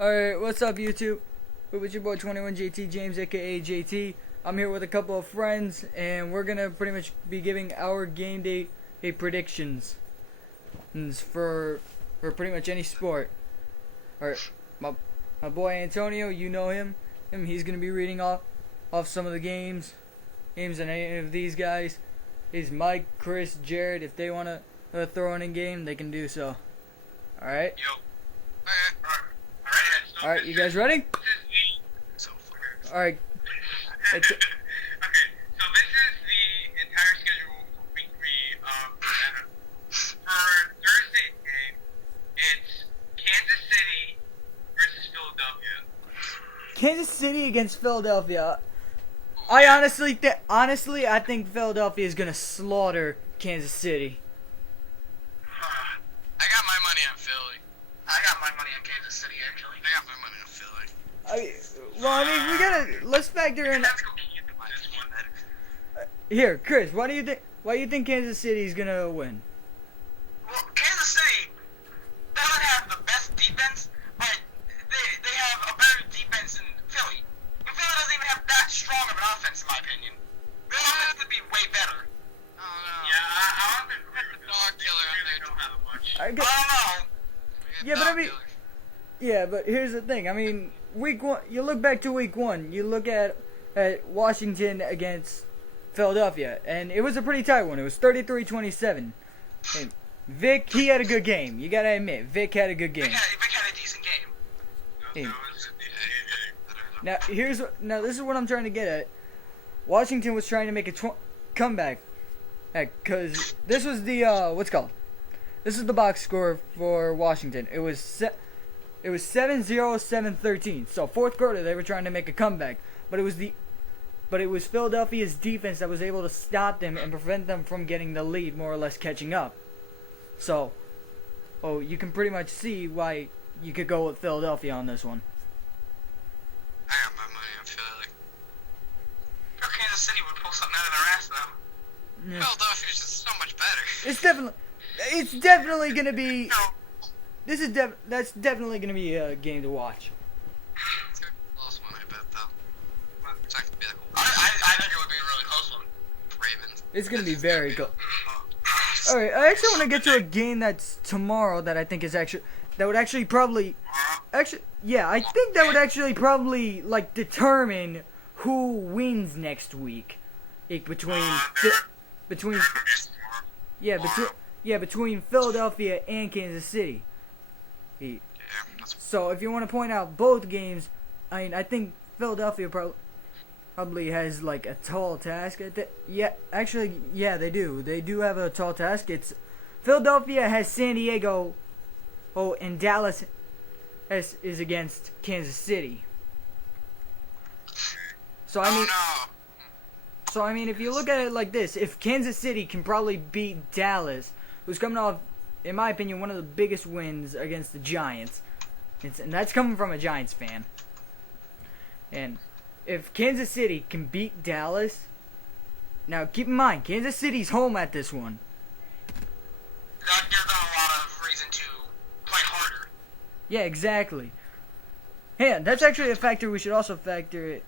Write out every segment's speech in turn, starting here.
Alright, what's up YouTube? We're with your boy 21JT James, aka JT. I'm here with a couple of friends, and we're gonna pretty much be giving our game day predictions for pretty much any sport. Alright, my boy Antonio, you know him. He's gonna be reading off some of the games and any of these guys. Is Mike, Chris, Jared, if they wanna throw in a game, they can do so. Alright? Yo. Alright, you guys ready? Alright. Okay, so this is the entire schedule for week 3 of the NFL. For Thursday's game, it's Kansas City versus Philadelphia. Kansas City against Philadelphia. I think Philadelphia is gonna slaughter Kansas City. I got my money on Philly. I got my money on Kansas City, actually. I got my money on Philly. Let's factor in. Let's go Kansas this one. Here, Chris, why do you think Kansas City is gonna win? Well, Kansas City doesn't have the best defense, but they have a better defense than Philly. But Philly doesn't even have that strong of an offense, in my opinion. Their offense could be way better. Oh, no. Yeah, I want to put the dog killer on there. Don't have much. I don't know. Yeah, but I mean, yeah, but here's the thing. I mean, week 1. You look back to week 1. You look at Washington against Philadelphia, and it was a pretty tight one. It was 33-27. And Vic, he had a good game. You gotta admit, Vic had a good game. Vic had a decent game. Now this is what I'm trying to get at. Washington was trying to make a comeback, because this was the This is the box score for Washington. It was 7-0, 7-13. So fourth quarter they were trying to make a comeback, but it was Philadelphia's defense that was able to stop them and prevent them from getting the lead, more or less catching up. So, you can pretty much see why you could go with Philadelphia on this one. I got my money on Philly. Kansas City would pull something out of their ass, though. Yeah. Philadelphia's just so much better. It's definitely gonna be. No. That's definitely gonna be a game to watch. It's gonna be a close one, I bet, though. It's not gonna be like I think it would be a really close one. Ravens. It's gonna be very good. Alright, I actually want to get to a game that's tomorrow that I think is actually that would actually probably I think that would actually probably like determine who wins next week. Between Philadelphia and Kansas City. So if you want to point out both games, I think Philadelphia probably has like a tall task. They do. They do have a tall task. It's Philadelphia has San Diego, and Dallas is against Kansas City. So I mean, if you look at it like this, if Kansas City can probably beat Dallas, who's coming off, in my opinion, one of the biggest wins against the Giants, and that's coming from a Giants fan. And if Kansas City can beat Dallas, now keep in mind, Kansas City's home at this one. That gives them a lot of reason to play harder. Yeah, exactly. Hey, that's actually a factor we should also factor it.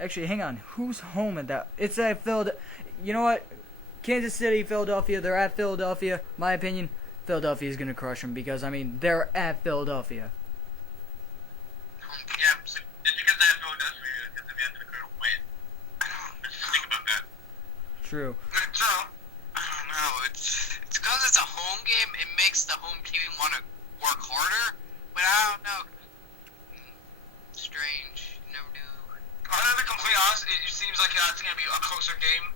Actually, hang on. Who's home at that? It's at Philadelphia. You know what? Kansas City, Philadelphia. They're at Philadelphia. My opinion, Philadelphia is gonna crush them because they're at Philadelphia. Yeah, so just because they have Philadelphia doesn't mean they're gonna win. Let's just think about that. True. So, I don't know. It's because it's a home game. It makes the home team want to work harder. But I don't know. Strange. You never do. To be completely honest, it seems like it's going to be a closer game.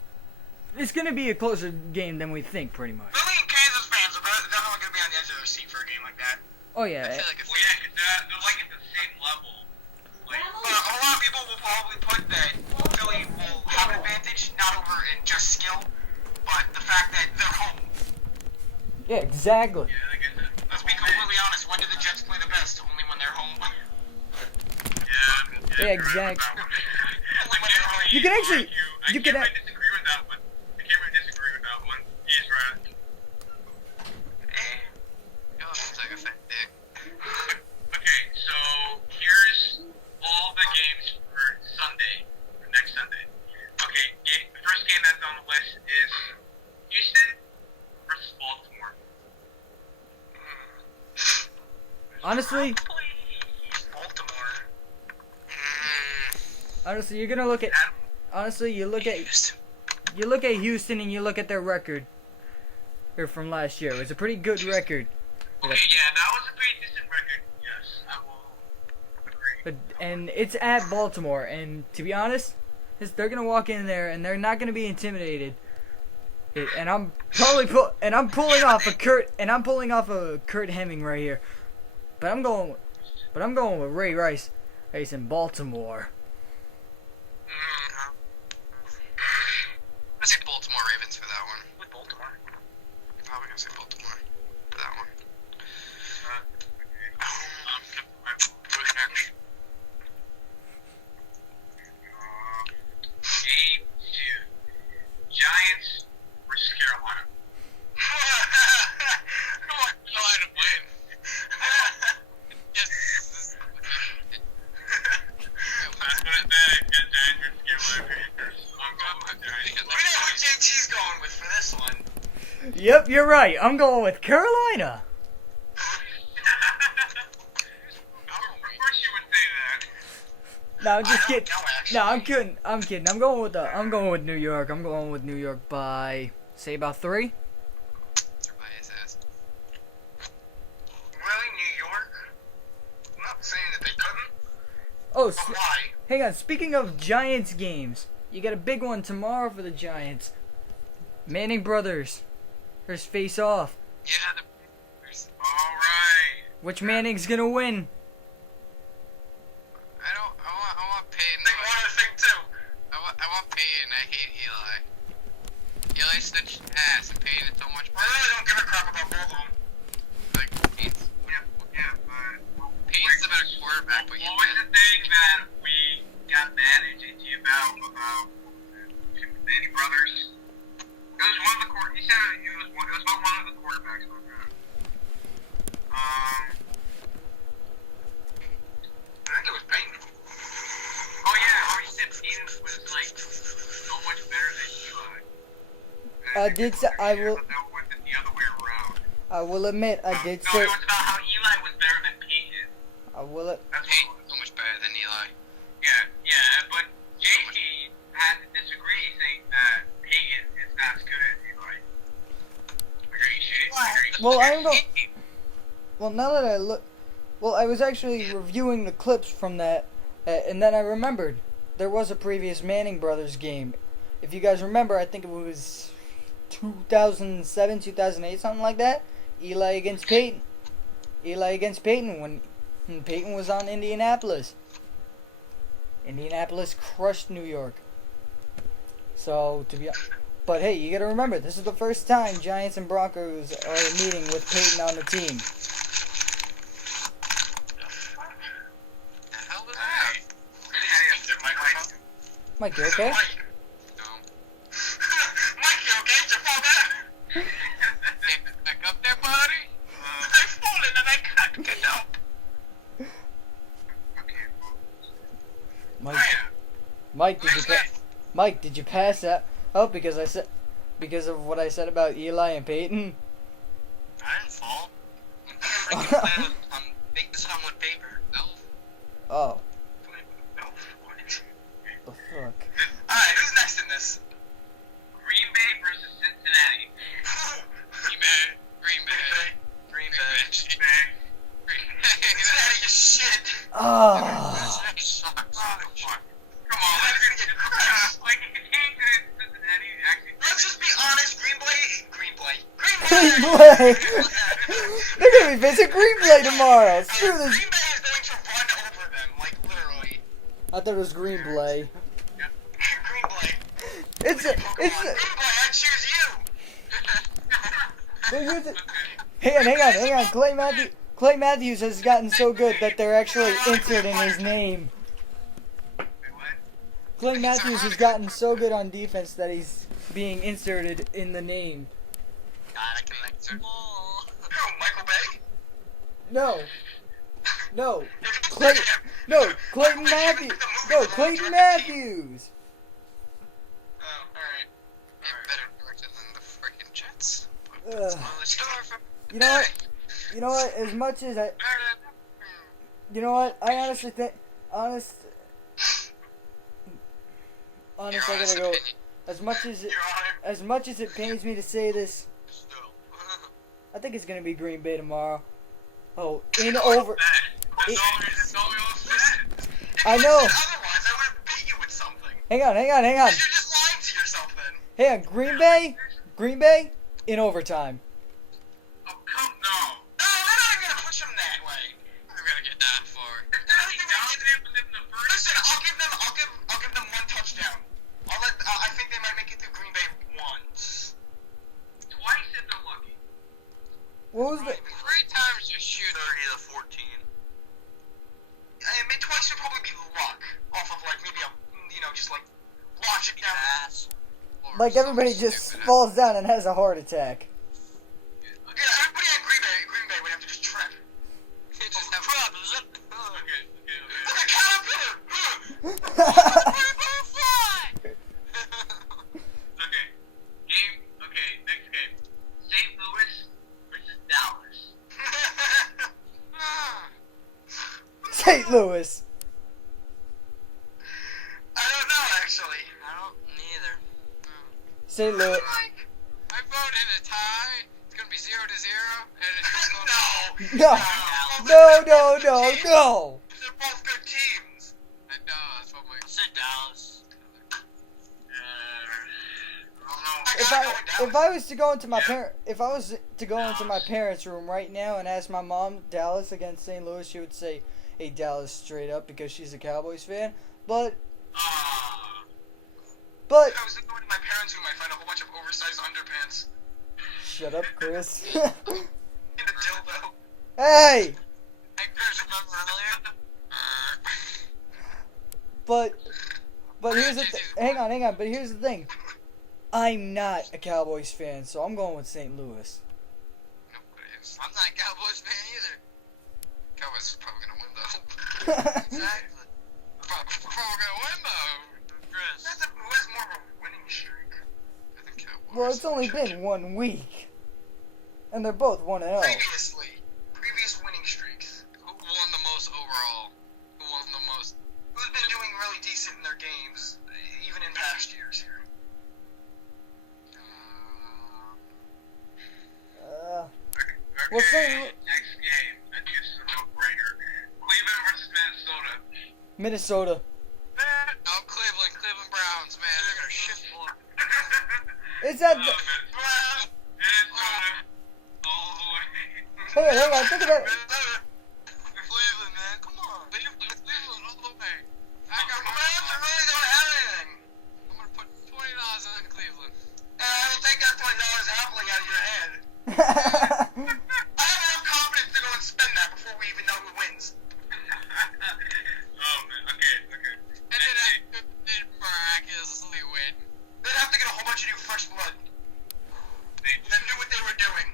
It's gonna be a closer game than we think, pretty much. Philly and Kansas fans are definitely going to be on the edge of their seat for a game like that. Oh yeah. I feel like they're like at the same level. But a lot of people will probably put that Philly will have an advantage, not over in just skill, but the fact that they're home. Yeah, exactly. Yeah, I get that. Let's be completely honest. When do the Jets play the best? Only when they're home. Yeah, exactly. You can actually, I can't really disagree with that one. I can't really disagree with that one. He's right. Okay, so Honestly, Baltimore. you're gonna look at. Honestly, you look at Houston and you look at their record. Here from last year, it was a pretty good record. Okay, yeah, that was a pretty decent record. Yes, I will agree. But and it's at Baltimore, and to be honest, they're gonna walk in there and they're not gonna be intimidated. And I'm pulling off a Kurt Hemming right here. But I'm going with Ray Rice in Baltimore. Let's say Baltimore Ravens for that one. With Baltimore. I'm probably gonna say Baltimore for that one. Who's next? Game 2. Giants versus Carolina. Carolina win. Yes. That's what I said. Giants versus Carolina. We know who JT's going with for this one. Yep, you're right. I'm going with Carolina. Of course you would say that. No, I'm just I don't kidding. know, actually. No, I'm kidding. I'm going with New York. I'm going with New York by say about 3. Everybody says. Really, New York? I'm not saying that they couldn't, Oh, but why? hang on. Speaking of Giants games, you got a big one tomorrow for the Giants. Manning brothers. First face off. Yeah, the Packers. Alright. Which Manning's gonna win? I want Peyton. Thing 1 and thing 2. I want Peyton. I hate Eli. Eli's such ass, and Peyton is so much I better. really don't give a crap about both of them. Like, Peyton's But... Peyton's the better quarterback, but What was the thing that we got mad at JT about Manny Brothers? It was one of the he said it was about one of the quarterbacks. I think it was Peyton. Oh yeah, he said Peyton was like so much better than Eli. I will But that went the other way around. I will admit I did No, say it was about how Eli was better than Peyton. That's what it Peyton's was. so much better than Eli. Yeah, but JT had to disagree, saying that Peyton is not as good as Eli. Agree. Well, I'm going. Well, now that I look, well, I was actually reviewing the clips from that, and then I remembered there was a previous Manning brothers game. If you guys remember, I think it was 2007, 2008, something like that. Eli against Peyton when Peyton was on Indianapolis. Indianapolis crushed New York. So but hey, you gotta remember, this is the first time Giants and Broncos are meeting with Peyton on the team. The hell was that? Mike, you okay? No. Mike, you okay? Did you fall down? Back up there, buddy? I fallen and I can't get up. Mike, did you pass that? Oh, because of what I said about Eli and Peyton. I didn't fall. I'm freaking make this on with paper. No. Oh, No. the fuck. Alright, who's next in this? Green Bay versus Cincinnati. Green Bay. Green Bay. Cincinnati is shit. Oh, Cincinnati sucks. Come on, like if it came to Cincinnati, actually. Let's just be honest, Green Greenblade. They're gonna be facing Greenblade tomorrow. Screw Green this. Bay is going to run over them, like literally. I thought it was Greenblade. Greenblade. It's Greenblade, I choose you. they're using. Hang on. Clay Matthews has gotten so good that they're actually inserting his name. Clay Matthews has gotten so good on defense that he's being inserted in the name. Gotta collect your ball. Who, Michael Bay? No, Clayton Matthews. No, Clayton Matthews. Oh, alright. They're better director than the freaking Jets. Ugh. Well, let's go for You know what? As much as You know what? I honestly think, honest, Your I honest gotta go. opinion. As much as Your Honor. as much as it pains me to say this, Still. I think it's gonna be Green Bay tomorrow. Oh, in That's over. all we all said. If I you know. had said otherwise, I would have beat you with something. Hang on. You're just lying to yourself then. Hang on. Green Bay, in overtime. Oh, come no. No, they're not even gonna push him that way. We're gonna get that far. If they're not even gonna give them the first. Listen, I'll give them one touchdown. I think they might make it through Green Bay once. Twice if they're lucky. What was the? 3 times you shoot 30 to 14. I mean, twice would probably be luck off of like maybe a, just like launch it down. ass. Or Like everybody something just stupid. falls down and has a heart attack. Yeah, everybody at Green Bay would have to just trip. They just have problems. Okay. Look at Caterpillar! Okay, next game. St. Louis versus Dallas. St. Louis. I don't know, actually. I don't neither. St. Louis. I voted a tie. It's gonna be 0-0, and it's gonna go. No. They're both good teams. I know. That's what my. Say Dallas. If I was to go into my parents' room right now and ask my mom Dallas against St. Louis, she would say, "Hey, Dallas," straight up because she's a Cowboys fan. But If I was to go into my parents' room, I'd find a whole bunch of oversized underpants shut up, Chris. and a dildo. Hey, I Chris, remember earlier? but here's the hang on. But here's the thing. I'm not a Cowboys fan, so I'm going with St. Louis. I'm not a Cowboys fan either. Cowboys is probably gonna win though. Exactly. Probably gonna win though. Chris. Who has more of a winning streak? I think Cowboys. Well, it's only been 1 week, and they're both 1-0. Previous winning streaks. Who won the most overall? Who won the most? Who's been doing really decent in their games, even in past years here? Well, St. Next game, that's just a no-brainer. Cleveland versus Minnesota. Minnesota. No, Cleveland Browns, man. They're gonna shift more. Is that? Minnesota all the way. Hang on. Think about it. Cleveland, man. Come on. Cleveland all the way. I got my Browns really don't have anything. I'm gonna put $20 on Cleveland. And I will take that $20 happily out of your head. I have enough confidence to go and spend that before we even know who wins. Oh man, okay. And then they miraculously win. They'd have to get a whole bunch of new fresh blood. That knew what they were doing.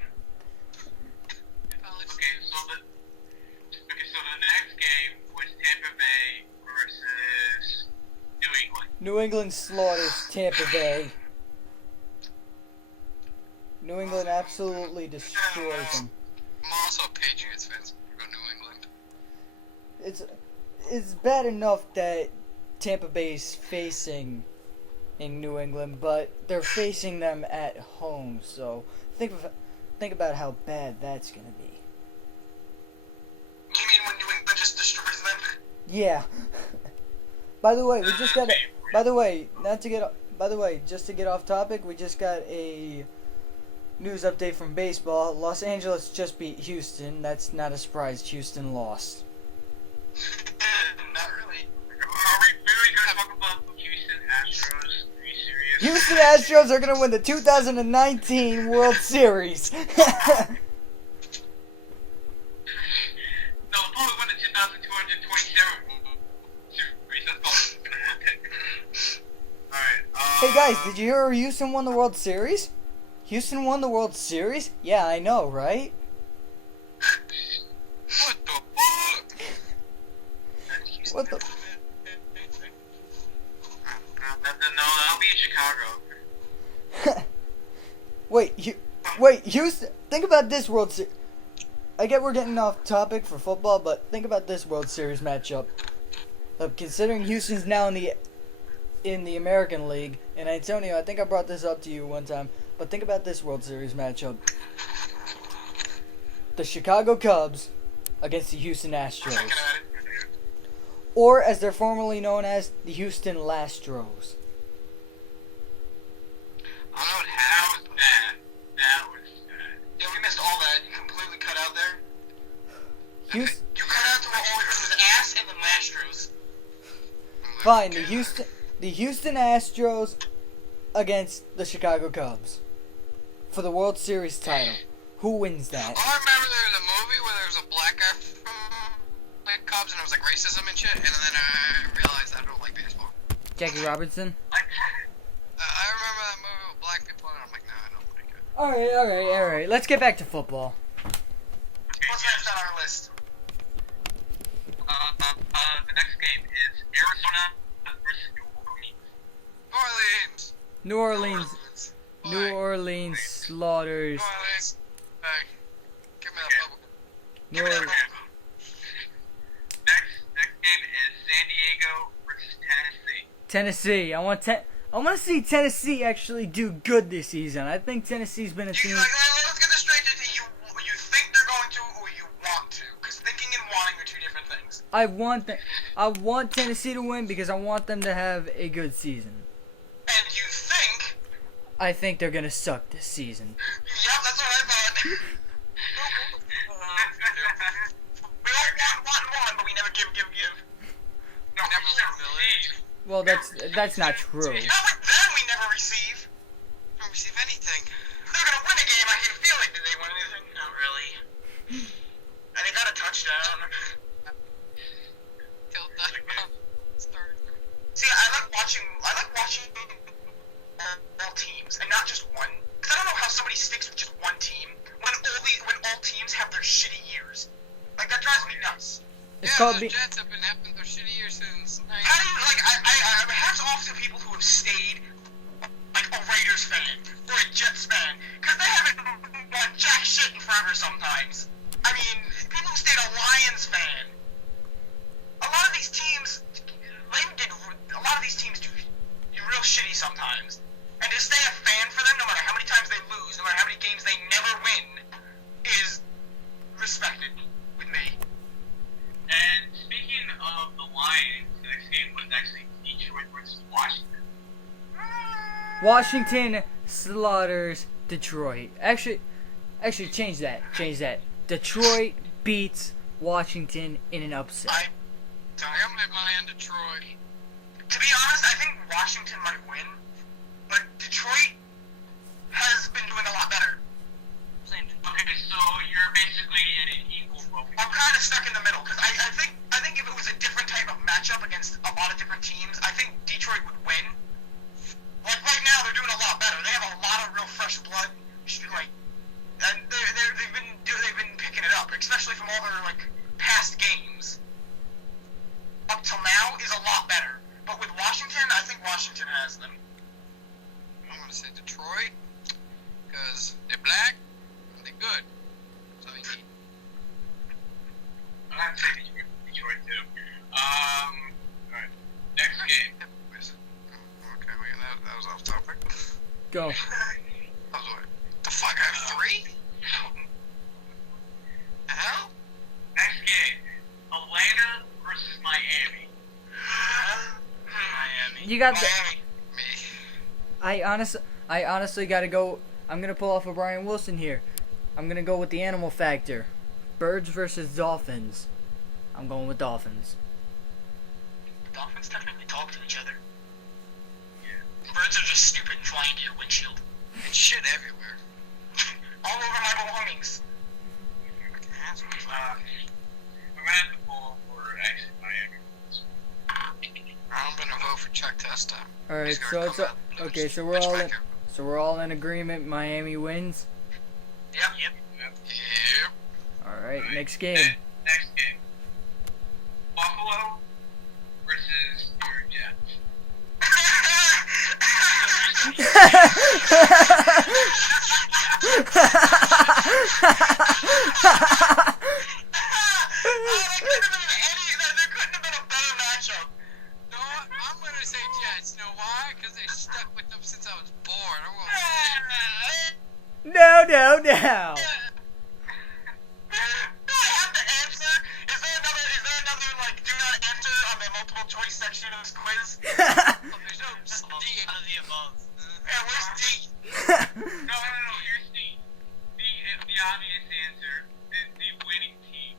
So the next game was Tampa Bay versus New England. New England slaughters Tampa Bay. New England absolutely destroys them. I'm also a Patriots fan, so I'm gonna go New England. It's bad enough that Tampa Bay's facing in New England, but they're facing them at home. So think about how bad that's gonna be. You mean when New England just destroys them? Yeah. By the way, just to get off topic, we just got a news update from baseball. Los Angeles just beat Houston. That's not a surprise. Houston lost. Not really. Are we really going to talk about Houston Astros? Are you serious? Houston Astros are going to win the 2019 World Series. No, we'll probably win the 2227 series. That's all that's going to happen. Alright, Hey guys, did you hear Houston won the World Series? Houston won the World Series? Yeah, I know, right? What the fuck? What the? No, that'll be in Chicago. Wait, Houston. Think about this World Series. I get we're getting off topic for football, but think about this World Series matchup. Considering Houston's now in the American League, and Antonio, I think I brought this up to you one time, but think about this World Series matchup. The Chicago Cubs against the Houston Astros. Thinking about it. Or, as they're formerly known as, the Houston Lastros. I don't know what happened. That was bad. Yeah, we missed all that. You completely cut out there. Houston, You cut out to where all we heard was ass and then Lastros. fine, the Houston Astros against the Chicago Cubs for the World Series title. Who wins that? I remember there was a movie where there was a black guy from the Cubs and it was like racism and shit, and then I realized I don't like baseball. Jackie Robinson? I remember that movie with black people and I'm like, no, I don't like it. Alright. Let's get back to football. What's next on our list? The next game is Arizona versus New Orleans. New Orleans slaughters. New Orleans. Hey, give me that bubble. New Orleans. Next game is San Diego versus Tennessee. Tennessee. I want to see Tennessee actually do good this season. I think Tennessee's been a You, team. like, let's get this straight. You think they're going to, or you want to? Because thinking and wanting are two different things. I want Tennessee to win because I want them to have a good season. And you think? I think they're gonna suck this season. Yep, that's what I thought. We all want, but we never give. No, never receive. Well, that's not true. Not with them, we never receive. Don't receive anything. They're gonna win a game. I can feel like, did they win anything? Not really. And they got a touchdown. Killed that. Started. See, I like watching all teams, and not just one. Because I don't know how somebody sticks with just one team when all teams have their shitty years. Like, that drives me nuts. It's Yeah, called the be- Jets have been having their shitty years since How do you, like, I hats off to people who have stayed, like, a Raiders fan or a Jets fan, because they haven't won jack shit in forever sometimes. I mean, people who stayed a Lions fan. A lot of these teams, do real shitty sometimes. And to stay a fan for them, no matter how many times they lose, no matter how many games they never win, is respected with me. And speaking of the Lions, the next game was actually Detroit versus Washington. Washington slaughters Detroit. Actually, change that. Detroit beats Washington in an upset. I I'm gonna buy in Detroit. To be honest, I think Washington might win, but Detroit has been doing a lot better. Okay, so you're basically in an equal vote. I'm kind of stuck in the middle because I think if it was a different type of matchup against a lot of different teams, I think Detroit would win. Like right now, they're doing a lot better. They have a lot of real fresh blood, like, and they've been picking it up, especially from all their like past games. Up till now is a lot better. But with Washington, I think Washington has them. I'm gonna say Detroit because they're black and they're good. So they need. I'm gonna say Detroit too. Alright. Next game. Okay, wait, that was off topic. Go. I was like, the fuck, I have three? The hell? Next game. Atlanta versus Miami. Miami. You got the. Miami. Me. I honestly gotta go. I'm gonna pull off a Brian Wilson here. I'm gonna go with the animal factor. Birds versus Dolphins. I'm going with Dolphins. Dolphins technically talk to each other. Birds are just stupid and fly into your windshield. And shit everywhere. All over my belongings. Fucking assholes. I'm gonna have to pull for actually Miami. I'm gonna vote for Chuck Testa. All right, He's so gonna it's come out and okay. lose. So we're all in. Pitchmaker. So we're all in agreement. Miami wins. Yep. Yep. All right, next game. Next game. Buffalo versus your Jets. do not answer on the multiple choice section of this quiz. There's no just D. None of the above. Yeah, where's D? No. Here's the obvious answer. The winning team.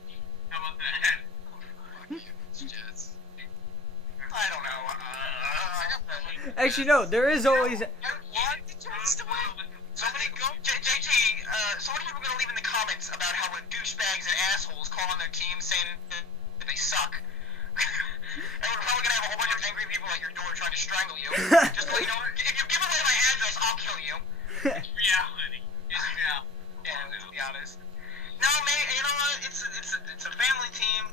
How about that? Fuck you, it's Jets. I don't know. Actually, no. There is always. What? The Jets to win. Somebody go, JT. So many people are gonna leave in the comments about how we're douchebags and assholes calling their team saying that they suck. And we're probably gonna have a whole bunch of angry people at your door trying to strangle you. Just to let you know, if you give away my address, I'll kill you. It's reality. It's reality. Yeah, let's be honest. No, man, you know what? It's a family team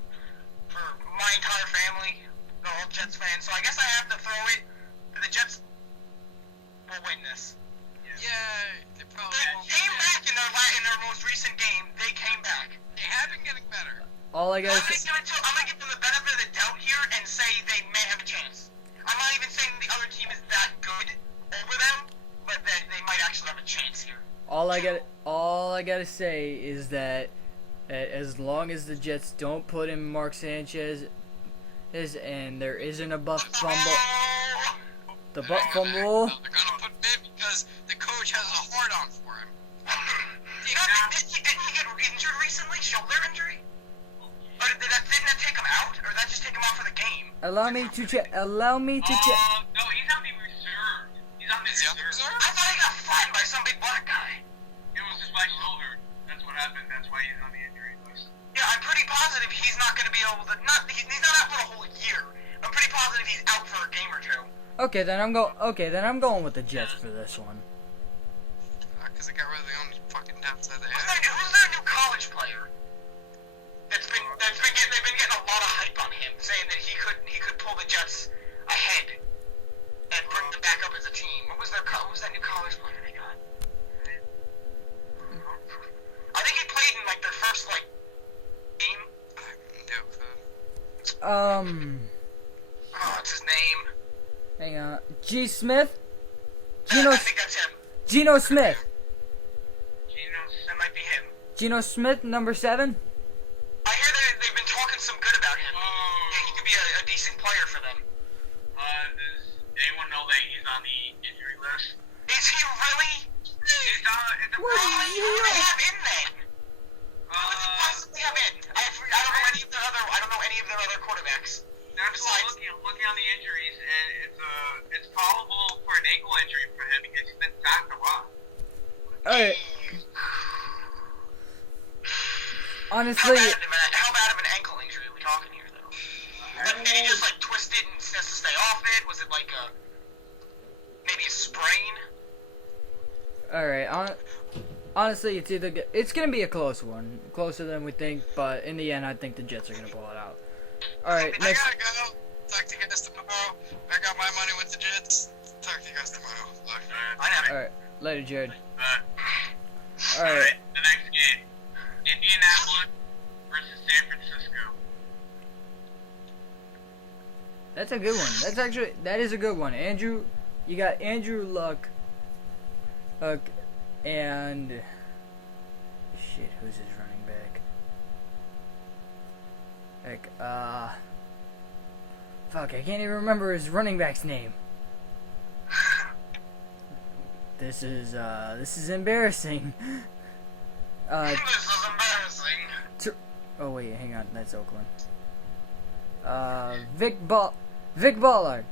for my entire family. They're all Jets fans, so I guess I have to throw it. The Jets will win this. Yeah, they probably They won't. came back in their most recent game. They came back. They have been getting better. All I I'm gotta gonna say. give them the benefit of the doubt here and say they may have a chance. I'm not even saying the other team is that good over them, but that they might actually have a chance here. All I gotta say is that as long as the Jets don't put in Mark Sanchez, and there isn't a butt fumble, the butt fumble. No, they're gonna put him in because the coach has a hard-on for him. Did he get injured recently? Shoulder injury? Or didn't that take him out? Or did that just take him out for the game? Allow me to check. Allow me to check. No, he's on the reserve. He's on the Is he on the reserve. reserve? I thought he got flattened by some big black guy. It was just my shoulder. That's what happened. That's why he's on the injury list. Yeah, I'm pretty positive he's not going to be able to. He's not out for a whole year. I'm pretty positive he's out for a game or two. Okay, then I'm going with the Jets for this one. Because they got rid of the only fucking downside they Who's had. their new college player? They've been getting a lot of hype on him, saying that he could pull the Jets ahead and bring them back up as a team. What was that new college player they got? I think he played in like their first game. Oh, what's his name? Hang on. G. Smith. I think that's him. Geno Smith. That might be him. Geno Smith, number 7. I hear they've been talking some good about him. Yeah, he could be a decent player for them. Does anyone know that he's on the injury list? Is he really? It's Who do they have in then? Who would they possibly have in? I don't know any of their other quarterbacks. That's what I'm looking on the injuries, and it's probable for an ankle injury for him because he's been sacked a lot. Alright. Honestly, How bad of an ankle injury are we talking here, though? Did he just twist it and has to stay off it? Was it maybe a sprain? alright. Honestly, it's gonna be a close one, closer than we think. But in the end, I think the Jets are gonna pull it out. Alright, I next. gotta go. Talk to you guys tomorrow. I got my money with the Jets. Talk to you guys tomorrow. Bye. Alright, later, Jared. All Alright. right, the next game, Indianapolis versus San Francisco. That's a good one. That is a good one. You got Andrew Luck. And shit, who's his running back? Fuck, I can't even remember his running back's name. This is embarrassing. This is embarrassing. Oh wait, hang on, that's Oakland. Vic Ballard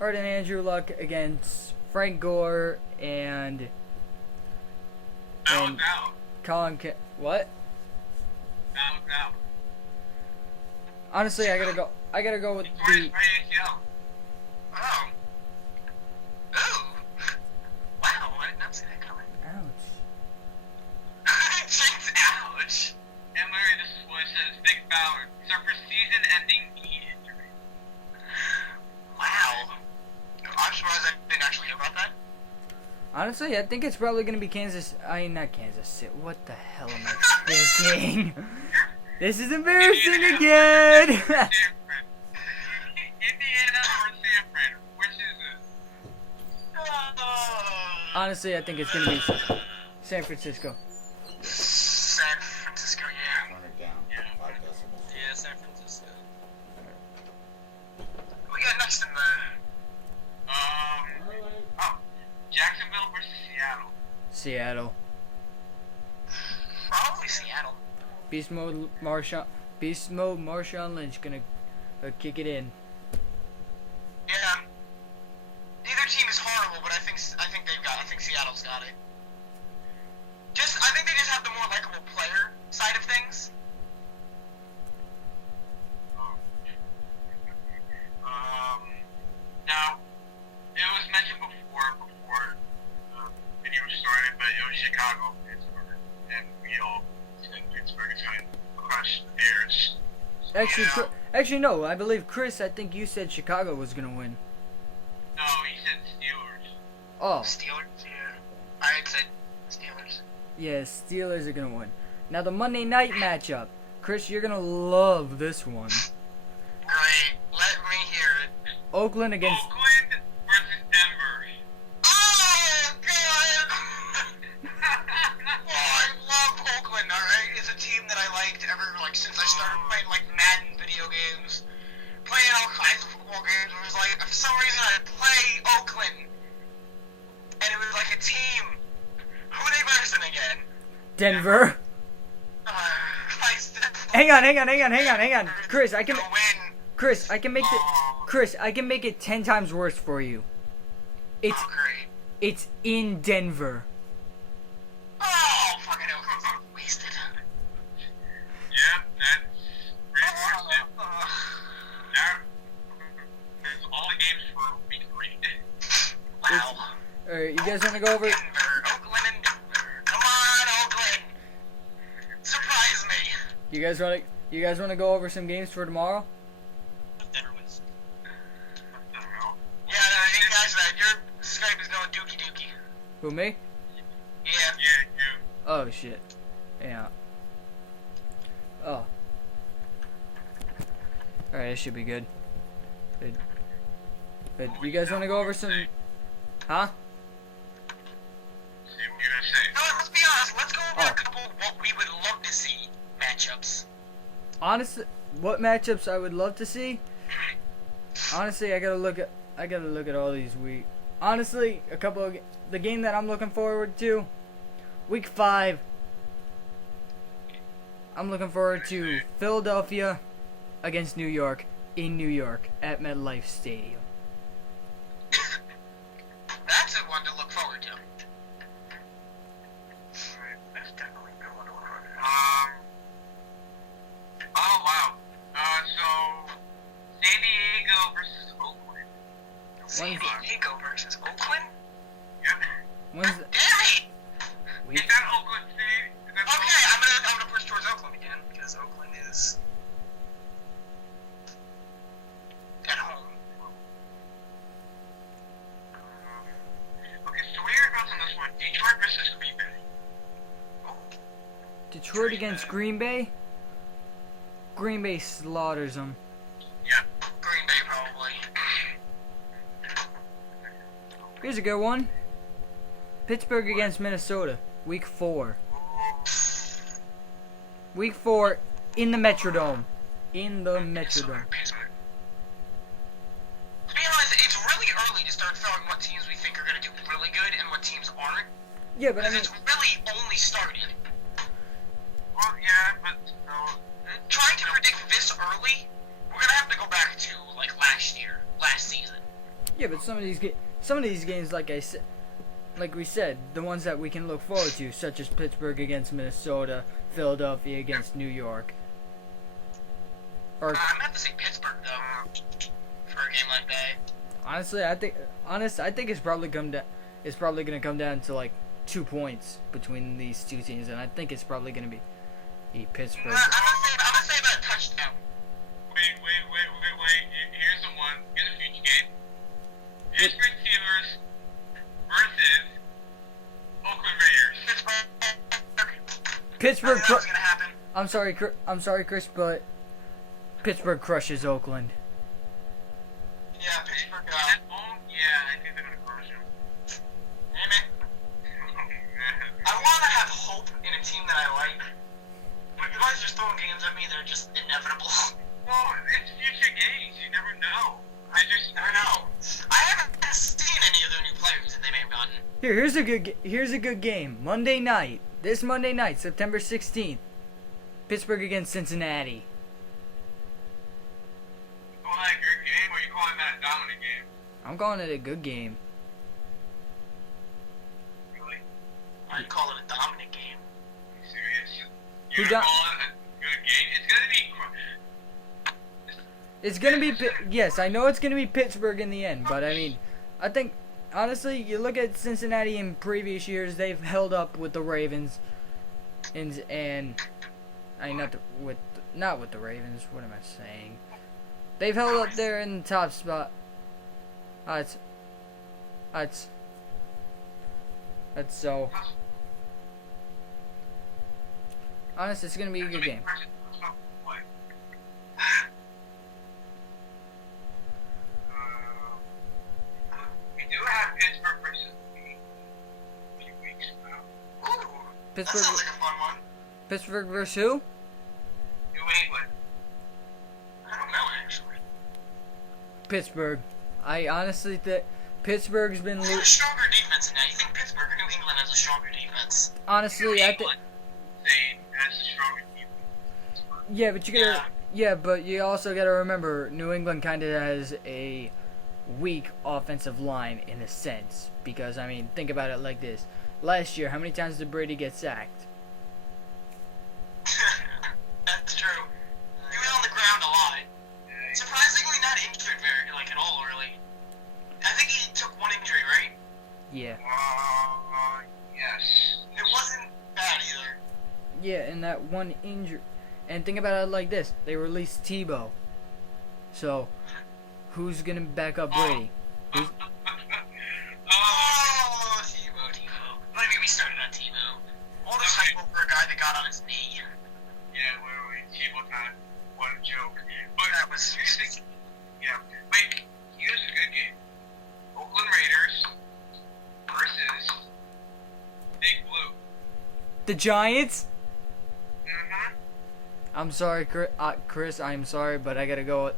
and Andrew Luck against Frank Gore and That was out. Colin. What? That was out. Honestly, I gotta go with Where's the. my ACL? Oh. Ooh. Wow, I did not see that coming. Ouch. Jinx, ouch. And Larry, this is what it says. Vic Ballard suffers season-ending knee injury. Wow. I'm surprised I didn't actually hear about that. Honestly, I think it's probably gonna be not Kansas City. What the hell am I thinking? This is embarrassing again. Indiana or San Fran? Which is it? Honestly, I think it's gonna be San Francisco. San Francisco, yeah. Turn it down. 5 decibels. Yeah, San Francisco. Who we got next in the... Oh, Jacksonville versus Seattle. Seattle. Probably Seattle. Beast mode Marshawn Lynch gonna kick it in. Yeah. Neither team is horrible, but I think Seattle's got it. I think they just have the more likable player side of things. Now, it was mentioned before the video started, but Chicago, Pittsburgh, and we all think Pittsburgh is going to crush the Bears. Actually, Yeah. actually no. I believe Chris. I think you said Chicago was gonna win. No, he said Steelers. Oh, Steelers, yeah. I said Steelers. yeah. Steelers are gonna win. Now the Monday night matchup. Chris, you're gonna love this one. Great. Let me hear it. Oakland against. Oakland versus Denver. Oh, God! Oh, I love Oakland, alright? It's a team that I liked since I started playing, Madden video games. Playing all kinds of football games. It was for some reason I'd play Oakland. And it was like a team. Who are they versing again? Denver. Hang on. Chris, I can. Win. Chris, I can make it. Chris, I can make it 10 times worse for you. It's Oh, great. it's in Denver. Oh, fucking Oakland's wasted. Yeah, that's pretty much it. Now, there's all the games for week 3. Wow. Alright, you guys want to go over? Denver, Oakland and Denver. Come on, Oakland. Surprise me. You guys want to go over some games for tomorrow? Denver wins. I don't know. Yeah, no, hey guys, your Skype is going dookie dookie. Who, me? Yeah. Yeah, you. Oh shit. Yeah. Oh. Alright, it should be good. But you guys want to go over some? Huh? See what you're gonna say. No, let's be honest. Let's go over Oh. a couple of what we would love to see matchups. Honestly, what matchups I would love to see? Honestly, I gotta look at all these honestly, a couple of the game that I'm looking forward to, week 5. I'm looking forward to Philadelphia against New York in New York at MetLife Stadium. That's a one to look forward to. That's definitely a good one to look forward to. Oh wow. So San Diego versus Oakland. San Diego versus Oakland? Yeah. When's the Damn it! week? Is that Oakland State? Is that Okay, I'm gonna push towards Oakland again because Oakland is at home. Okay, so what are your thoughts on this one? Detroit versus Green Bay. Detroit against Green Bay. Green Bay slaughters them. Yeah. Green Bay probably. Here's a good one. Pittsburgh against Minnesota, week 4. Week 4 in the Metrodome. In the Metrodome. Pittsburgh. To be honest, it's really early to start throwing what teams we think are going to do really good and what teams aren't. Yeah, but I Because mean, it's really only started. Well, yeah, but Trying to predict this early, we're going to have to go back to, last season. yeah, but some of these games, like we said, the ones that we can look forward to, such as Pittsburgh against Minnesota, Philadelphia against New York. Or I'm going to have to say Pittsburgh, though, for a game like that. honestly, I think it's probably going to come down to 2 points between these two teams, and I think it's probably going to be Pittsburgh. I'm gonna say about a touchdown. wait. Here's the one. Here's a future game. Pittsburgh Steelers versus Oakland Raiders. Pittsburgh. I knew that was gonna happen. I'm sorry, Chris, but Pittsburgh crushes Oakland. Yeah, Pittsburgh. Yeah, I think they're gonna crush him. Damn it. I want to have hope in a team that I like. But you guys are just throwing games at me that are just inevitable. Well, it's future games. You never know. Here's a good game. Monday night. This Monday night, September 16th. Pittsburgh against Cincinnati. You calling that a good game, or you calling that a dominant game? I'm calling it a good game. Really? I'd call it a dominant game. Are you serious? Who You're do- calling it a good game? It's gonna be yes, I know it's gonna be Pittsburgh in the end, but I mean, I think honestly, you look at Cincinnati in previous years, they've held up with the Ravens, and I mean not with the Ravens. What am I saying? They've held up there in the top spot. That's so. Honestly, it's gonna be a good game. We do have Pittsburgh versus me in a few weeks now. Ooh, that Pittsburgh, sounds like a fun one. Pittsburgh versus who? New England. I don't know, actually. Pittsburgh. I honestly think Pittsburgh's been Who's got a stronger defense than that? You think Pittsburgh or New England has a stronger defense? honestly I think. England, they has a stronger defense. Yeah, but you gotta. Yeah, but you also gotta remember, New England kind of has a weak offensive line in a sense. Because I mean, think about it like this: last year, how many times did Brady get sacked? That's true. He was on the ground a lot. Surprisingly not injured very, like, at all, really. I think he took one injury, right? Yeah. Yes. It wasn't bad either. Yeah, and that one injury. And think about it like this: they released Tebow. So, who's gonna back up Brady? Oh, Tebow. Don't get me started on Tebow. All this hype over a guy that got on his knee. Yeah, wait. Tebow time. What a joke. But That was yeah. Wait, here's a good game. Oakland Raiders versus Big Blue. The Giants? Mm-hmm. I'm sorry, Chris. I'm sorry, but I gotta go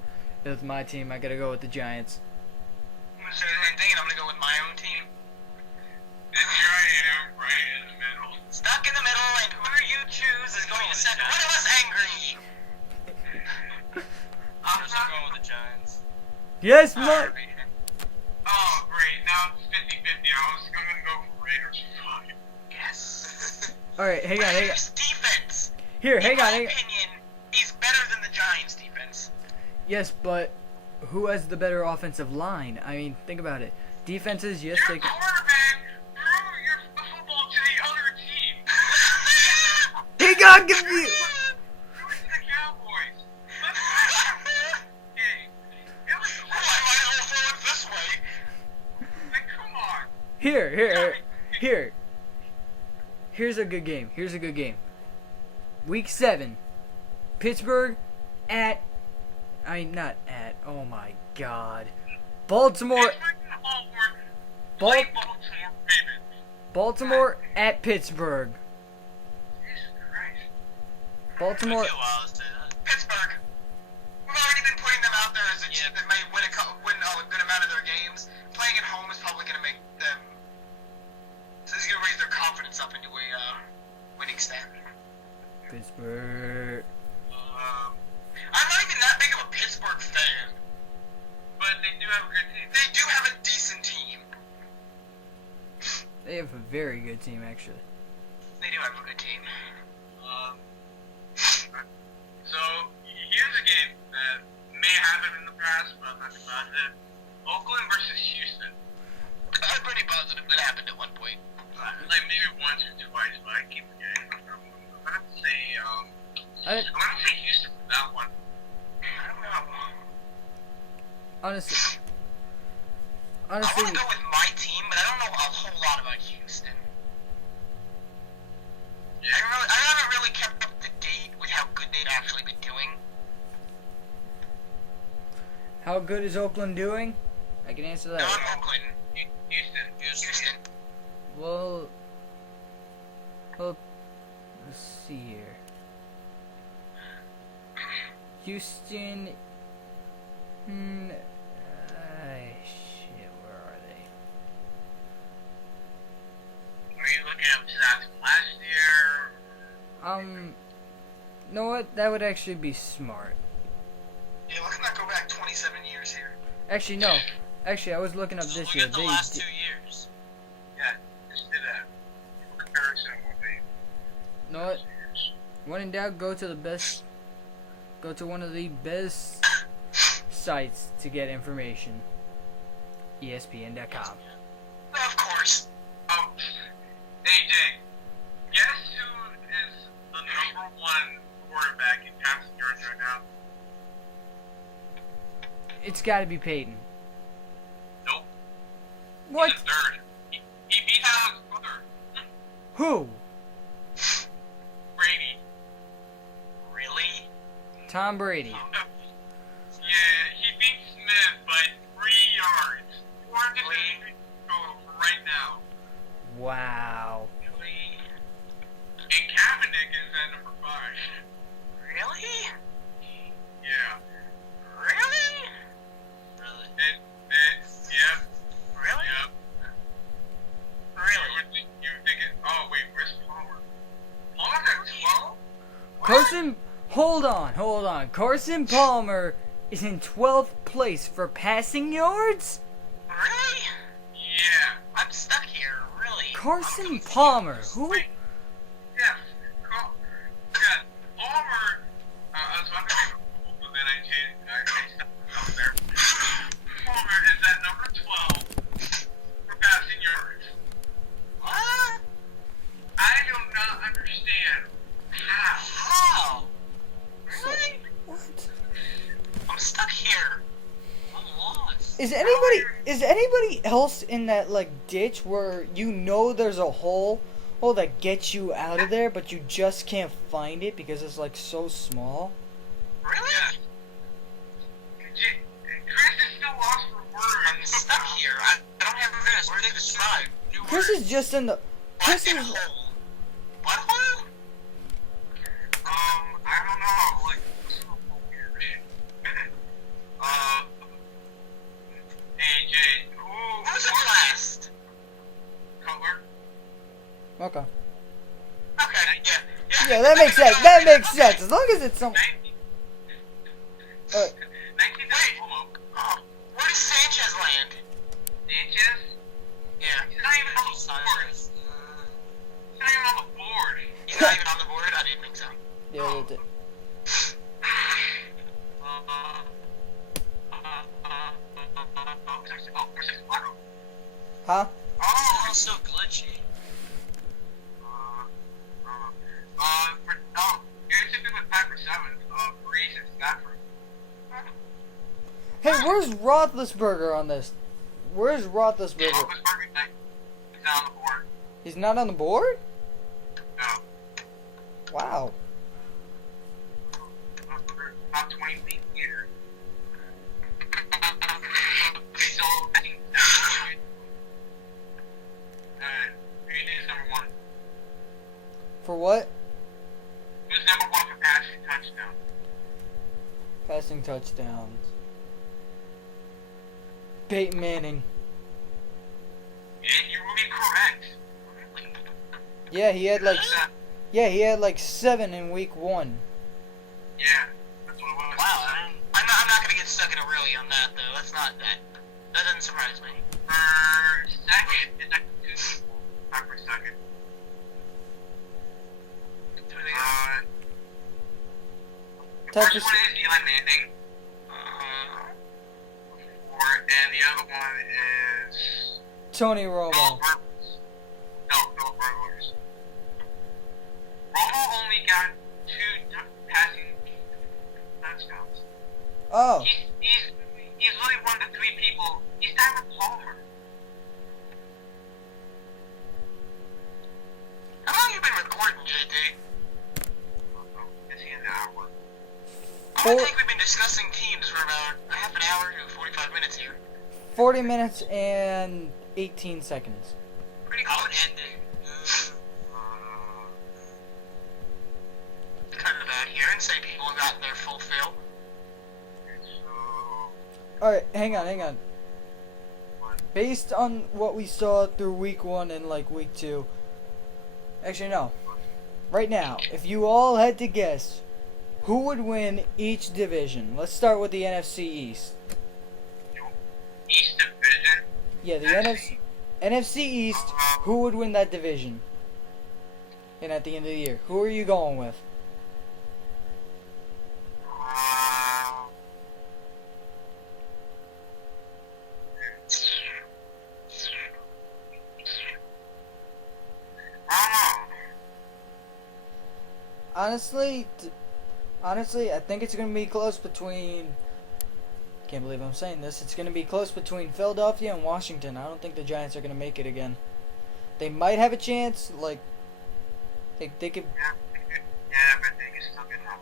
with my team. I gotta go with the Giants. I'm gonna say the same thing, and I'm gonna go with my own team. And here I am, right in the middle. Stuck in the middle, and whoever you choose is going to set one of us angry. I'm just going with the Giants. Yes, Mark. Oh, great. Now it's 50-50. I'm gonna go for Raiders. Fuck. Yes. All right, hang on. Raiders defense, Here, in hang my on. opinion, is better than the Giants defense. Yes, but who has the better offensive line? I mean, think about it. Defenses, yes, Your they can. quarterback threw your football to the other team. He got confused. Threw it to the Cowboys. Hey, it was I might as well throw it this way. like, come on. Here. Here's a good game. Week 7. Pittsburgh at. Not at. Oh my God. Baltimore. Baltimore at Pittsburgh. Baltimore. Pittsburgh. We've already been putting them out there as a team that may win a good amount of their games. Playing at home is probably going to make them. So it's going to raise their confidence up into a winning stat. Pittsburgh. I'm not even that big of a Pittsburgh fan. But they do have a good team. They do have a decent team. They have a very good team, actually. They do have a good team. So here's a game that may happen in the past, but I'm not positive. Oakland versus Houston. I'm pretty positive that happened at one point. Like maybe once or twice, but I keep forgetting. I'm gonna say Houston for that one. I don't know. Honestly, I want to go with my team, but I don't know a whole lot about Houston. I haven't really kept up to date with how good they've actually been doing. how good is Oakland doing? I can answer Not that. Oakland. Houston. Well, let's see here. Houston. Shit, where are they? You know what? That would actually be smart. Yeah, let's not go back 27 years here. Actually, no. Actually, I was looking up Just this look year. at the They last di- 2 years. Yeah, just did a comparison with the You know what? When in doubt, go to the best. Go to one of the best sites to get information. ESPN.com. Of course. AJ, guess who is the #1 quarterback in passing yards right now? It's got to be Peyton. Nope. What? He's in third. He beat out his brother, Who? Brady. Really? Tom Brady. Yeah, he beat Smith by 3 yards. 450 go right now. Wow. Really? And Kaepernick is at number 5. Really? Yeah. Really? Really. Yep. Really? Yep. Really? You would think it. Oh wait, where's Palmer? Palmer's at 12. Carson, hold on. Carson Palmer is in 12th place for passing yards? Really? Yeah. I'm stuck here. Really? Carson Palmer, who? Wait. Yes. Yeah. Palmer. So I'm gonna go then I changed up there. Palmer is at number 12 for passing yards. What? I do not understand how. How? Really? What? I'm stuck here. I'm lost. Is anybody else in that like ditch where you know there's a hole that gets you out of there, but you just can't find it because it's like so small? Really? Chris is still lost for words. I'm stuck here. I don't have this. Where do they describe? New Chris words. is just in the. Chris What in is. hole? What hole? I don't know. Like, AJ, Who's at last? Cutler. Okay. Okay, yeah. Yeah, that makes sense. That makes sense. As long as it's some. 19. Uh, 19 Where does Sanchez land? Sanchez? Yeah. He's not even on the board. He's not even on the board. He's not even on the board? I didn't think so. yeah, that's it. Huh? Oh, it's so glitchy. You're sitting with 5 for 7. Breeze and Stafford. Hey, where's Roethlisberger on this? Where's Roethlisberger? Roethlisberger, he's not on the board. He's not on the board? No. Wow. Top 20 league leader. So, I think who is number 1? For what? Who's number 1 for passing touchdown? Passing touchdowns. Peyton Manning. Yeah, you would be correct. Yeah, he had like. Yeah, Yeah, he had like 7 in week 1. yeah, that's what it was. Wow. I'm not gonna get stuck in a really on that, though. That's not that. That doesn't surprise me. For second, it's like 2 people. Not for second. Type First of- one is Eli Manning. And the other one is Tony Noah Romo. Burgers. No, Noah Burgers. Romo only got 2 passing touchdowns. Oh, He's really one of the 3 people. He's tied with Palmer. How long have you been recording, JD? Is he an hour? I think we've been discussing teams for about a half an hour to 45 minutes here. 40 minutes and 18 seconds. Pretty I good. would end it. Cut it out here and say people have gotten their full fill. Alright, hang on. Based on what we saw through week 1 and like week 2. Actually, no. Right now, if you all had to guess who would win each division? Let's start with the NFC East. East Division. Yeah, the NFC East. Who would win that division? And at the end of the year, who are you going with? Honestly, I think it's gonna be close between. Can't believe I'm saying this. It's gonna be close between Philadelphia and Washington. I don't think the Giants are gonna make it again. They might have a chance. Like, they could. Yeah, but they can still get them.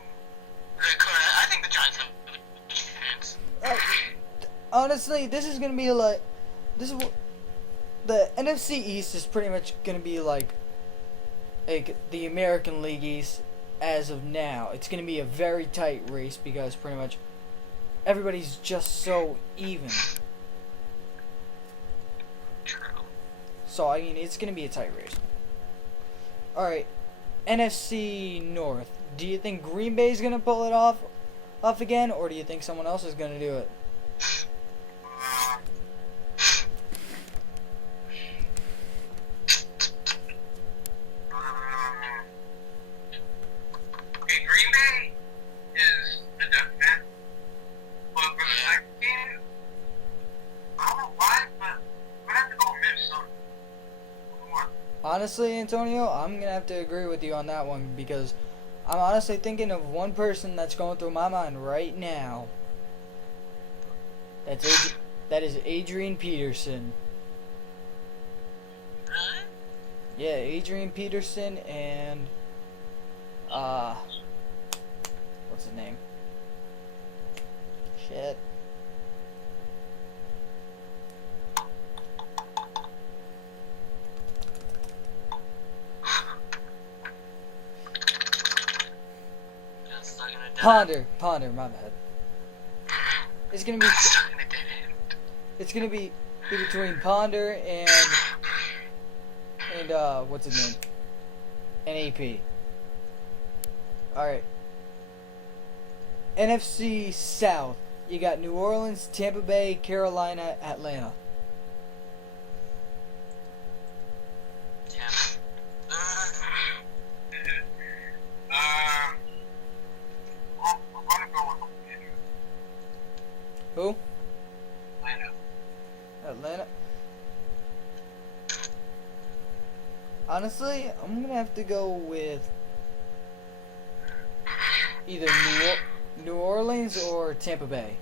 I think the Giants have a chance. Honestly, this is gonna be like. This is what. The NFC East is pretty much gonna be like the American League East as of now. It's gonna be a very tight race because pretty much everybody's just so even. True. So I mean, it's gonna be a tight race. All right, NFC North. Do you think Green Bay's gonna pull it off again, or do you think someone else is gonna do it? Okay, Green Bay is the defense, but for the next game, I don't know why, but I'm gonna have to go with Minnesota. Come on. Honestly, Antonio, I'm gonna have to agree with you on that one because I'm honestly thinking of one person that's going through my mind right now. That is Adrian Peterson. Really? Yeah, Adrian Peterson and what's his name? Shit. Got stuck in a dead Ponder, my bad. It's gonna be between Ponder and what's his name? And AP. Alright. NFC South. You got New Orleans, Tampa Bay, Carolina, Atlanta. Damn. I'm gonna go with Who? Atlanta. Atlanta. Honestly, I'm gonna have to go with either New Orleans or Tampa Bay.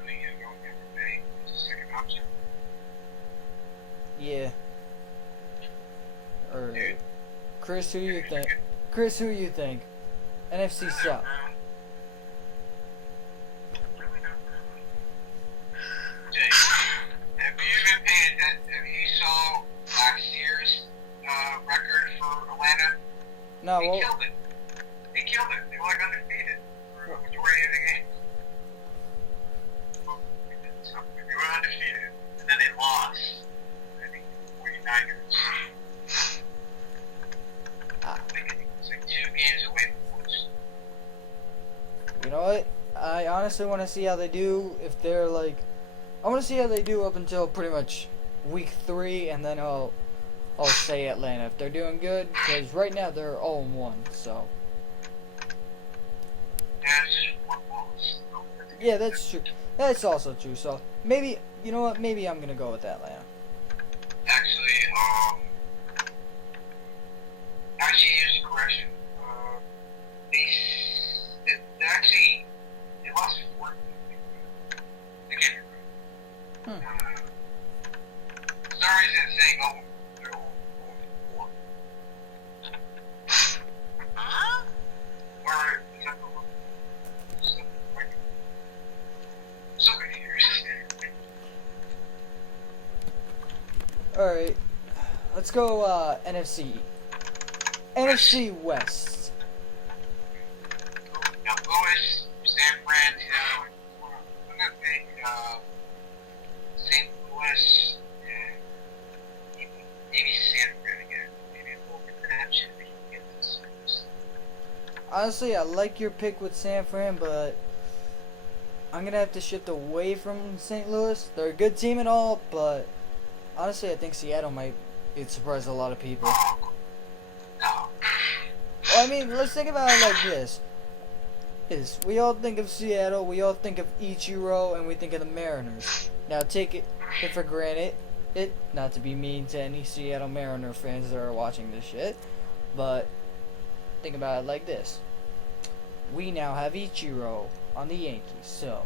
I think you're going to Tampa Bay as a second option. Yeah. Or Chris, who you think? Chris, who you think? NFC South. Jay, have you been paying attention? Have you saw last year's record for Atlanta? No, They well, killed it. They killed it. They were like undefeated for a majority of the game. They were undefeated, and then they lost. I think 49ers. I think it was like 2 games away from Woods. you know what? I honestly want to see how they do. If they're like, I want to see how they do up until pretty much week 3, and then I'll say Atlanta if they're doing good. Because right now they're 0-1. So Yeah, it's just one loss. yeah, that's true. That's also true. So maybe you know what? Maybe I'm gonna go with Atlanta. Actually, here's a correction. They lost 4. Again, Hmm. for some reason it's saying, oh, they're all 4. Huh? Or is that the so confused. All right, let's go NFC West. Now, Louis, San Fran, I'm gonna take St. Louis and maybe San Fran again. Maybe a little bit of action if you can get this. honestly, I like your pick with San Fran, but I'm gonna have to shift away from St. Louis. They're a good team and all, but honestly, I think Seattle might surprise a lot of people. No. Well, I mean, let's think about it like this. We all think of Seattle, we all think of Ichiro, and we think of the Mariners. Now, take it for granted, not to be mean to any Seattle Mariner fans that are watching this shit, but think about it like this. We now have Ichiro on the Yankees, so.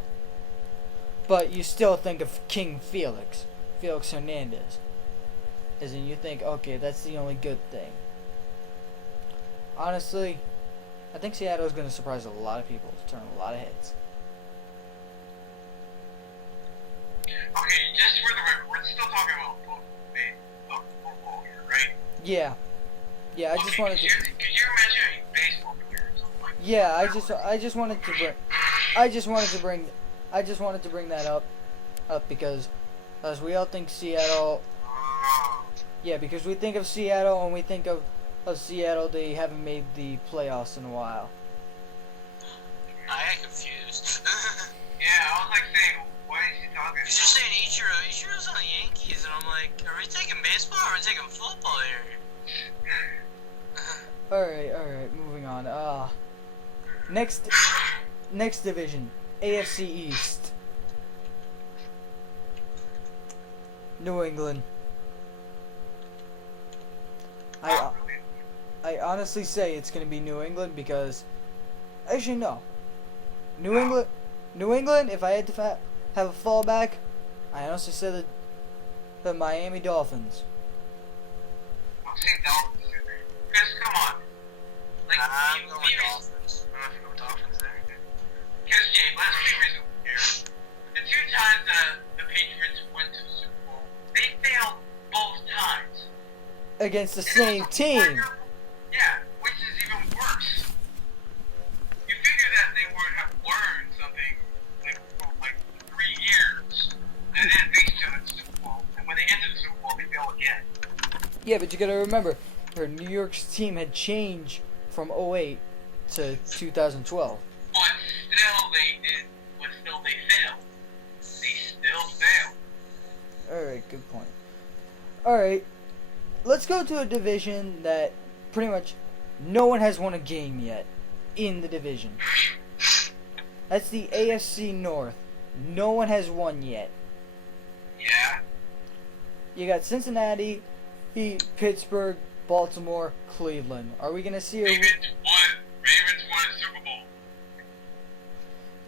But you still think of King Felix Hernandez. As in, you think, okay, that's the only good thing. Honestly, I think Seattle is going to surprise a lot of people, turn a lot of heads. Okay, just for the record, we're still talking about football here, right? Yeah. Yeah, I just wanted to. Could you imagine a baseball player or something like that? Yeah, I just wanted to bring that up because as we all think Seattle. Yeah, because we think of Seattle and we think of Seattle, they haven't made the playoffs in a while. I got confused. Yeah, I was like saying, why is he talking Because you're saying Ichiro. Ichiro's on the Yankees, and I'm like, are we taking baseball or are we taking football here? Alright, moving on. Next division, AFC East. New England. I honestly say it's going to be New England because, actually no. New England, if I had to have a fallback, I honestly say the Miami Dolphins. I'm saying Dolphins. Because, come on. Like, I'm going we- Dolphins. I'm going to go Dolphins there. Because, Jay, let's be reasonable here. The two times the Patriots went to the Super Bowl, they failed both times. Against the same team. Yeah, which is even worse. You figure that they would have learned something for 3 years, and then face each other at the Super Bowl. And when they enter the Super Bowl, they fail again. Yeah, but you gotta remember, New York's team had changed from 08 to 2012. But still they failed. They still failed. Alright, good point. Alright, let's go to a division that pretty much no one has won a game yet in the division. That's the AFC North. No one has won yet. Yeah. You got Cincinnati, Pittsburgh, Baltimore, Cleveland. Are we gonna see Ravens won a Super Bowl.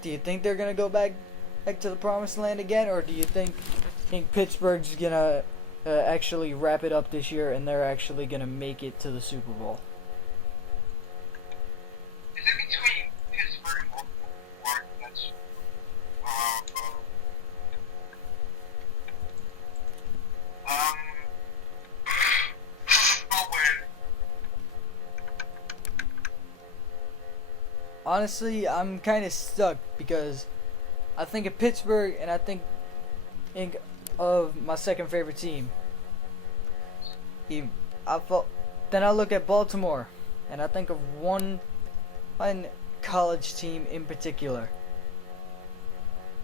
Do you think they're gonna go back to the promised land again, or do you think Pittsburgh's gonna actually wrap it up this year and they're actually gonna make it to the Super Bowl? Is it between Pittsburgh and Baltimore? That's I'll win. Honestly, I'm kind of stuck because I think of Pittsburgh and I think of my second favorite team. Then I look at Baltimore and I think of one college team in particular.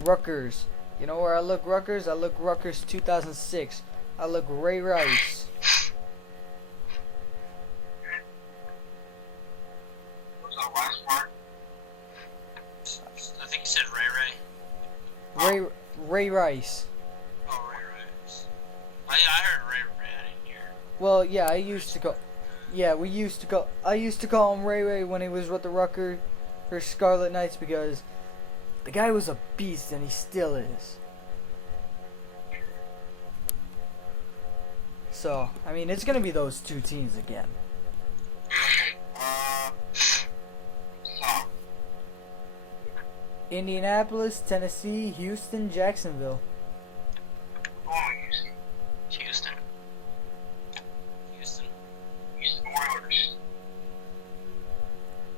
Rutgers. You know where I look Rutgers? I look Rutgers 2006. I look Ray Rice. What's that last part? I think you said Ray Ray. Ray Rice. Oh, Ray Ray. I heard Ray Ray. I didn't hear. Well, yeah, I used to call him Ray Ray when he was with the Rutgers Scarlet Knights because the guy was a beast and he still is. So, I mean, it's gonna be those two teams again. So, Indianapolis, Tennessee, Houston, Jacksonville. Houston. Houston. Houston Oilers.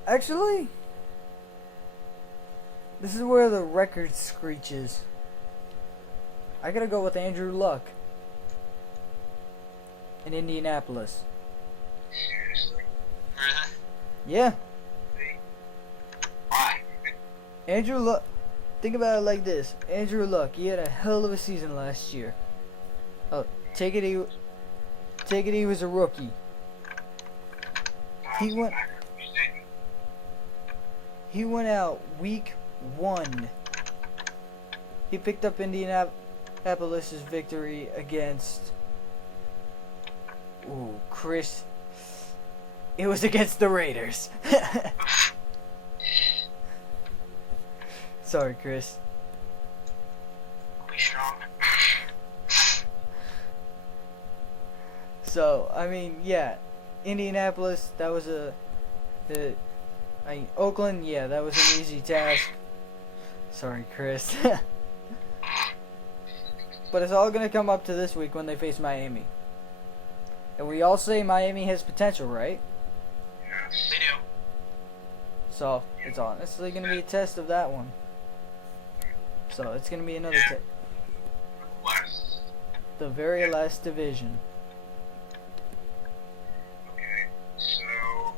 Actually, this is where the record screeches. I gotta go with Andrew Luck in Indianapolis. Seriously? Really? Yeah. Andrew Luck. Think about it like this. Andrew Luck, he had a hell of a season last year. Oh, take it he was a rookie. He went out week 1. He picked up Indianapolis's victory against Chris. It was against the Raiders. Sorry, Chris. Be strong. So, I mean, yeah, Indianapolis, that was Oakland, yeah, that was an easy task. Sorry, Chris. But it's all going to come up to this week when they face Miami. And we all say Miami has potential, right? They do. So, it's honestly going to be a test of that one. So, it's going to be another test. West. The very last division. Okay, so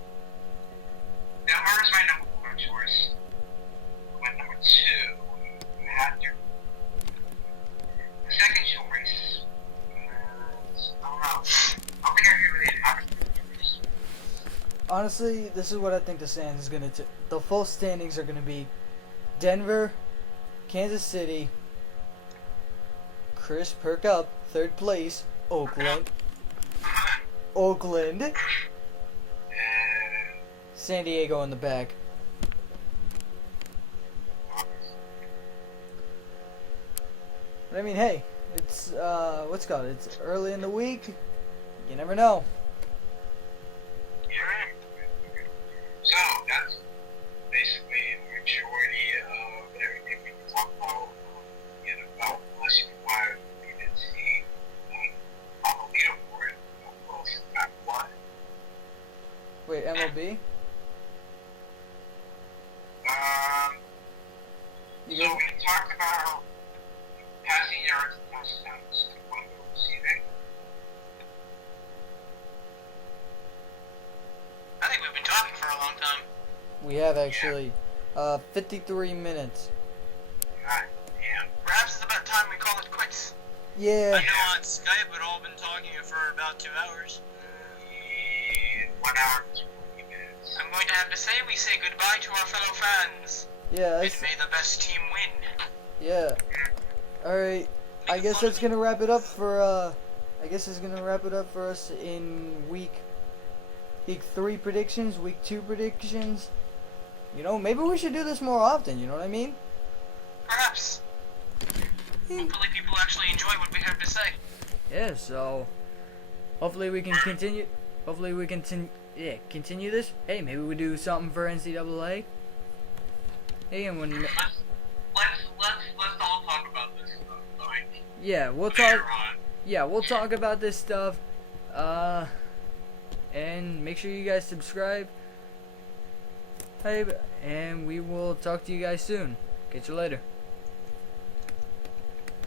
Denver's my number 1 choice. My number 2, I have to. The second choice, I don't know. I don't think I really have a choice. Honestly, this is what I think the standings is going to the full standings are going to be Denver, Kansas City, Chris perk up, 3rd place, Oakland, San Diego in the back. But I mean, hey, it's it's early in the week. You never know. Yeah. So that's basically the majority of everything we can talk about in about unless you want to even see on the leaderboard of course back what. Wait, MLB? You So guys, we talked about passing yards and touchdowns and one goal receiving. I think we've been talking for a long time. we have actually 53 minutes. God damn. Perhaps it's about time we call it quits. Yeah. I know on Skype we'd all been talking for about 2 hours. 1 hour and 20 minutes. I'm going to have to say we say goodbye to our fellow fans. Yeah, And may the best team win. yeah. Alright, I guess that's gonna wrap it up for us in week 3 predictions, week 2 predictions. You know, maybe we should do this more often, you know what I mean? Perhaps. Hopefully people actually enjoy what we have to say. Yeah, so hopefully we can continue continue this. Hey, maybe we do something for NCAA. Hey, and when Let's all talk about this stuff. Like, yeah, we'll later talk on. yeah, we'll talk about this stuff. And make sure you guys subscribe. Hey, and we will talk to you guys soon. Catch you later.